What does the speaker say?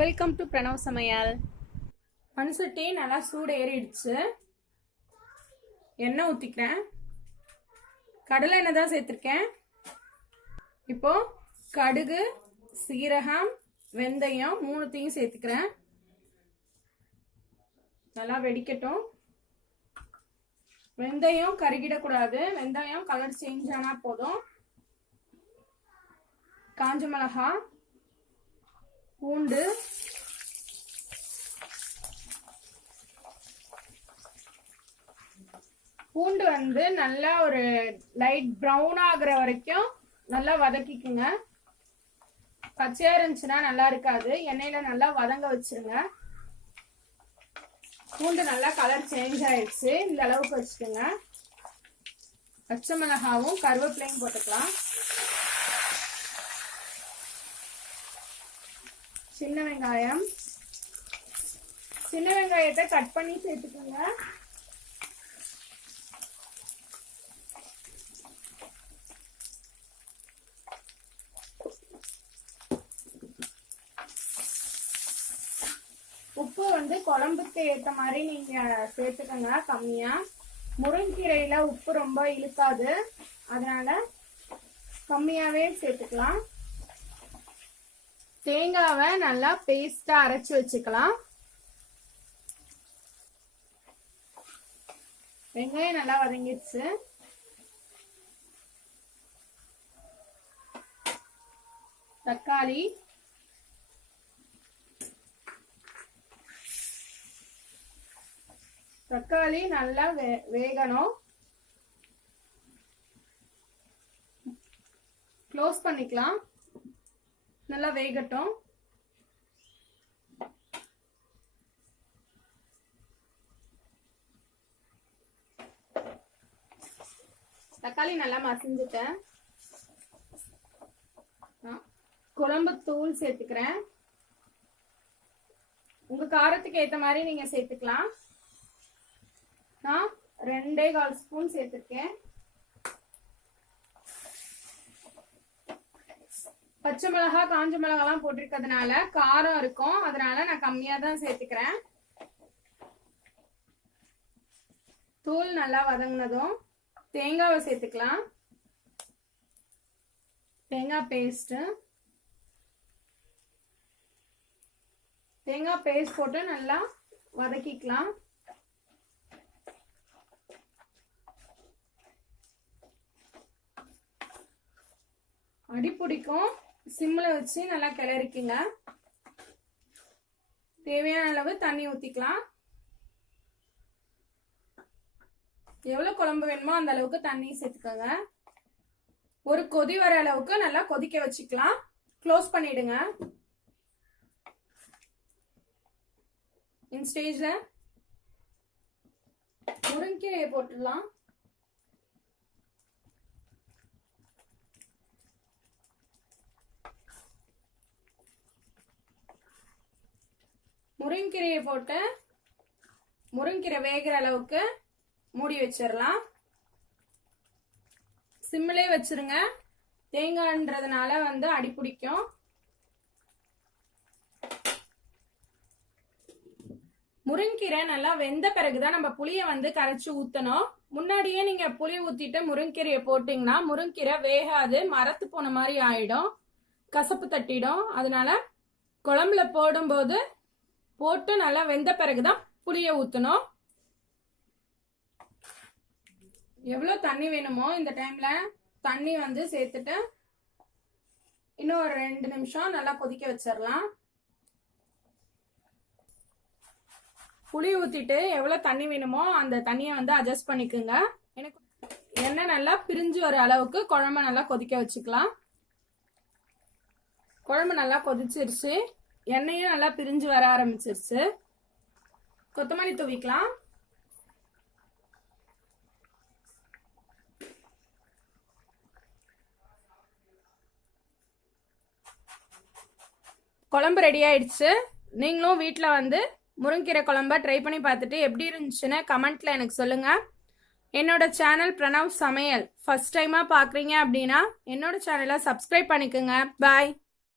Welcome to Pranav Samayal. மண்சட்டி நல்லா சூடு ஏறிடுச்சு. எண்ணெய் ஊற்றிக்கிறேன். கடலை எண்ணெய் தான் சேர்த்துருக்கேன். இப்போ கடுகு, சீரகம், வெந்தயம் மூணுத்தையும் சேர்த்துக்கிறேன். நல்லா வெடிக்கட்டும். வெந்தயம் கருகிடக்கூடாது. வெந்தயம் கலர் சேஞ்ச் ஆனா போதும். காஞ்ச மிளகாய், பூண்டு, பூண்டு வந்து நல்லா ஒரு லைட் ப்ரௌன் ஆகுற வரைக்கும் நல்லா வதக்கிக்குங்க. பச்சையா இருந்துச்சுன்னா நல்லா இருக்காது. எண்ணெயில நல்லா வதங்க வச்சிருங்க. பூண்டு நல்லா கலர் சேஞ்ச் ஆயிடுச்சு. இந்த அளவுக்கு வச்சுக்கோங்க. பச்சை மிளகாவும் கருவேப்பிலையும் போட்டுக்கலாம். சின்ன வெங்காயம், சின்ன வெங்காயத்தை கட் பண்ணி சேர்த்துக்கோங்க. உப்பு வந்து குழம்புக்கு ஏற்ற மாதிரி நீங்க சேர்த்துக்கோங்க கம்மியா. முருங்கீரையில உப்பு ரொம்ப இழுக்காது, அதனால கம்மியாவே சேர்த்துக்கலாம். தேங்காவை நல்லா பேஸ்டா அரைச்சு வச்சுக்கலாம். வெங்காயம் நல்லா வதங்கிடுச்சு. தக்காளி, தக்காளி நல்லா வேகணும். க்ளோஸ் பண்ணிக்கலாம். நல்லா வேகட்டும். தக்காளி நல்லா மசிஞ்சுட்டேன். குழம்பு தூள் சேர்த்துக்கிறேன். உங்க காரத்துக்கு ஏத்த மாதிரி நீங்க சேர்த்துக்கலாம். நான் 2.25 ஸ்பூன் சேர்த்துருக்கேன். பச்சை மிளகா, காஞ்ச மிளகாலாம் போட்டிருக்கிறதுனால காரம் இருக்கும், அதனால நான் கம்மியா தான் சேர்த்துக்கிறேன். தூள் நல்லா வதங்கினதும் தேங்காவை சேர்த்துக்கலாம். தேங்காய் பேஸ்ட், தேங்காய் பேஸ்ட் போட்டு நல்லா வதக்கிக்கலாம். அடி பிடிக்கும். சிம்ல வச்சு நல்லா கிளறிக்குங்க. தேவையான அளவு தண்ணி ஊத்திக்கலாம். எவ்வளவு குழம்பு வேணுமோ அந்த அளவுக்கு தண்ணி சேர்த்துக்கோங்க. ஒரு கொதி வர அளவுக்கு நல்லா கொதிக்க வச்சுக்கலாம். க்ளோஸ் பண்ணிடுங்க. இந்த ஸ்டேஜ்ல முருங்கீரையை போட்டுடலாம். முருங்கீரையை போட்டு முருங்கீரை வேகிற அளவுக்கு மூடி வச்சிடலாம். சிம்மிலே வச்சிருங்க. தேங்காய்ன்றதுனால வந்து அடி பிடிக்கும். முருங்கீரை நல்லா வெந்த பிறகுதான் நம்ம புளியை வந்து கரைச்சி ஊத்தணும். முன்னாடியே நீங்க புளி ஊத்திட்டு முருங்கீரையை போட்டீங்கன்னா முருங்கீரை வேகாது, மரத்து போன மாதிரி ஆயிடும், கசப்பு தட்டிடும். அதனால குழம்புல போடும்போது போட்டு நல்லா வெந்த பிறகுதான் புளியை ஊத்தணும். எவ்வளவு தண்ணி வேணுமோ இந்த டைம்ல தண்ணி வந்து சேர்த்துட்டு இன்னும் ஒரு 2 நிமிஷம் நல்லா கொதிக்க வச்சிடலாம். புளி ஊத்திட்டு எவ்வளவு தண்ணி வேணுமோ அந்த தண்ணியை வந்து அட்ஜஸ்ட் பண்ணிக்கோங்க. எனக்கு எண்ணெய் நல்லா பிரிஞ்சு வர அளவுக்கு குழம்பு நல்லா கொதிக்க வச்சுக்கலாம். குழம்பு நல்லா கொதிச்சிருச்சு. எண்ணெயும் நல்லா பிரிஞ்சு வர ஆரம்பிச்சிருச்சு. கொத்தமல்லி தூவிக்கலாம். குழம்பு ரெடி ஆயிடுச்சு. நீங்களும் வீட்டில் வந்து முருங்கீரை குழம்பா ட்ரை பண்ணி பார்த்துட்டு எப்படி இருந்துச்சுன்னு கமெண்ட்ல எனக்கு சொல்லுங்க. என்னோட சேனல் பிரணவ் சமையல் ஃபர்ஸ்ட் டைமா பார்க்குறீங்க அப்படின்னா என்னோட சேனலை சப்ஸ்கிரைப் பண்ணிக்கோங்க. பாய்.